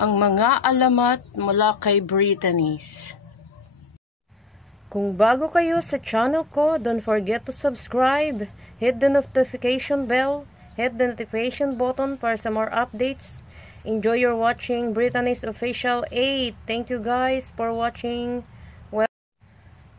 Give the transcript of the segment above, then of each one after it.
ang mga alamat mula kay Brittany's. Kung bago kayo sa channel ko, don't forget to subscribe, hit the notification bell, hit the notification button para sa more updates. Enjoy your watching Brittany's Official 8. Thank you guys for watching.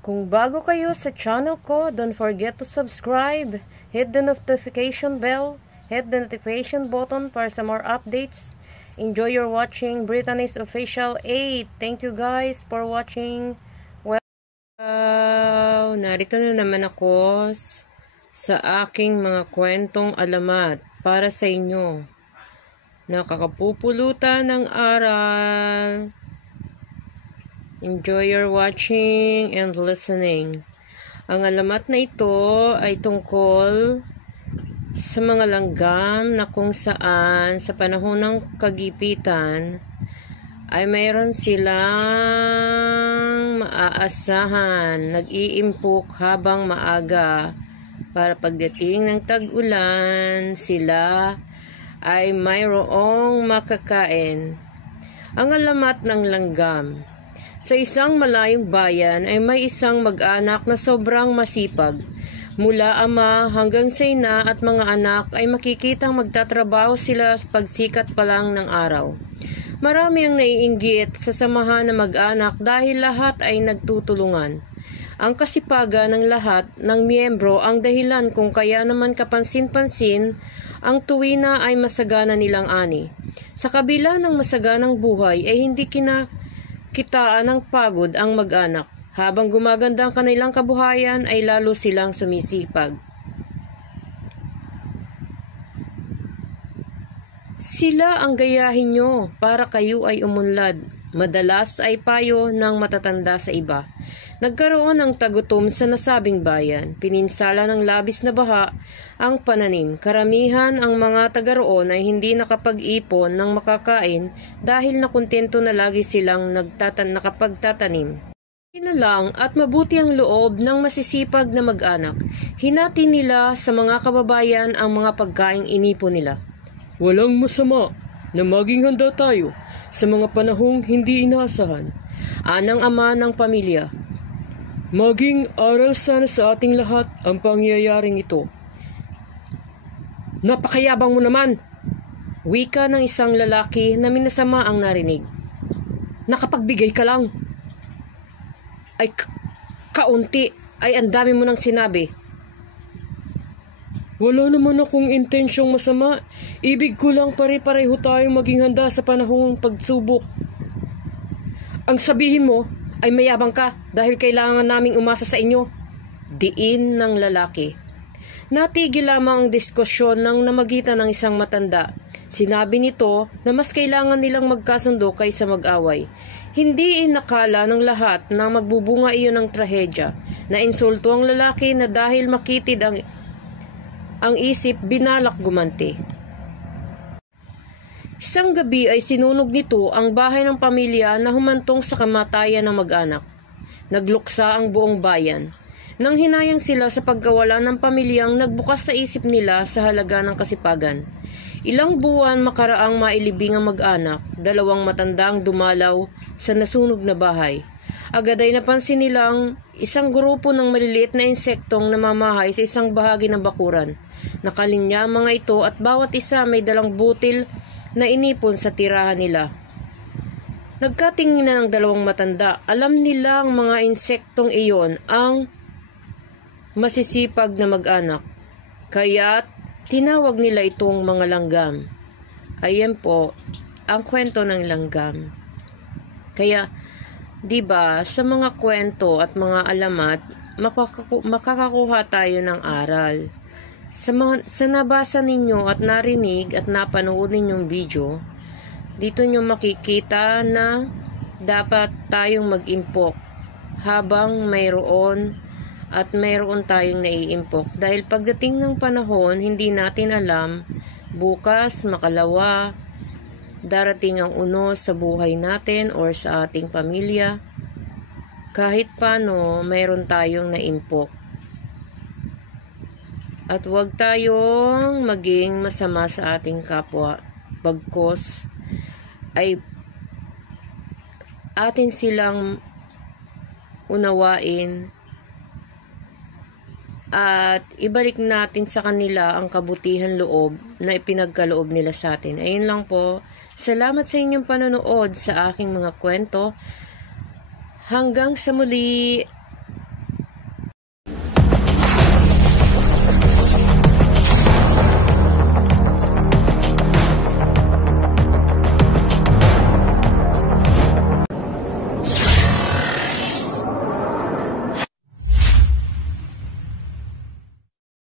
Kung bago kayo sa channel ko, don't forget to subscribe, hit the notification bell, hit the notification button para sa more updates. Enjoy your watching Brittany's Official 8. Thank you guys for watching. Narito na naman ako sa aking mga kwentong alamat para sa inyo. Nakakapupulutan ng aral. Enjoy your watching and listening. Ang alamat na ito ay tungkol sa mga langgam na kung saan sa panahon ng kagipitan ay mayroon silang maaasahan, nag-iimpok habang maaga para pagdating ng tag-ulan sila ay mayroong makakain. Ang alamat ng langgam. Sa isang malayong bayan ay may isang mag-anak na sobrang masipag. Mula ama hanggang sa ina at mga anak ay makikitang magtatrabaho sila pagsikat pa lang ng araw. Marami ang naiinggit sa samahan ng mag-anak dahil lahat ay nagtutulungan. Ang kasipagan ng lahat ng miyembro ang dahilan kung kaya naman kapansin-pansin ang tuwina ay masagana nilang ani. Sa kabila ng masaganang buhay ay hindi kitaan ng pagod ang mag-anak. Habang gumaganda ang kanilang kabuhayan ay lalo silang sumisipag. Sila ang gayahin nyo para kayo ay umunlad. Madalas ay payo ng matatanda sa iba. Nagkaroon ng tagutom sa nasabing bayan. Pininsala ng labis na baha ang pananim. Karamihan ang mga taga roon ay hindi nakapag-ipon ng makakain dahil nakuntento na lagi silang nakapagtatanim. Lang at mabuti ang loob ng masisipag na mag-anak. Hinati nila sa mga kababayan ang mga pagkaing inipon nila. Walang masama na maging handa tayo sa mga panahong hindi inaasahan. Anang ama ng pamilya. Maging aral sana sa ating lahat ang pangyayaring ito. Napakayabang mo naman! Wika ng isang lalaki na minasama ang narinig. Nakapagbigay ka lang. Ay kaunti ay ang dami mo nang sinabi. Wala naman akong intensyong masama. Ibig ko lang pare-pareho tayong maging handa sa panahong pagsubok. Ang sabihin mo ay mayabang ka dahil kailangan naming umasa sa inyo. Diin ng lalaki. Natigil lamang ang diskusyon ng namagitan ng isang matanda. Sinabi nito na mas kailangan nilang magkasundo kaysa mag-away. Hindi inakala ng lahat na magbubunga iyon ng trahedya. Nainsulto ang lalaki na dahil makitid ang isip, binalak gumanti. Isang gabi ay sinunog nito ang bahay ng pamilya na humantong sa kamatayan ng mag-anak. Nagluksa ang buong bayan. Nang hinayang sila sa pagkawala ng pamilyang nagbukas sa isip nila sa halaga ng kasipagan. Ilang buwan makaraang mailibing ang mag-anak, dalawang matandang dumalaw sa nasunog na bahay. Agad ay napansin nilang isang grupo ng maliliit na insektong namamahay sa isang bahagi ng bakuran. Nakalinya ang mga ito at bawat isa may dalang butil na inipon sa tirahan nila. Nagkatinginan ng dalawang matanda. Alam nila ang mga insektong iyon ang masisipag na mag-anak. Kaya't tinawag nila itong mga langgam. Ayan po ang kwento ng langgam. Kaya, 'di ba, sa mga kwento at mga alamat, makakakuha tayo ng aral. Sa nabasa ninyo at narinig at napanood ninyong video, dito nyo makikita na dapat tayong mag-impok habang mayroon tayong naiimpok. Dahil pagdating ng panahon, hindi natin alam, bukas, makalawa, darating ang unos sa buhay natin or sa ating pamilya. Kahit paano, mayroon tayong naimpok. At huwag tayong maging masama sa ating kapwa. Bagkos ay atin silang unawain at ibalik natin sa kanila ang kabutihan loob na ipinagkaloob nila sa atin. Ayun lang po. Salamat sa inyong panonood sa aking mga kwento. Hanggang sa muli.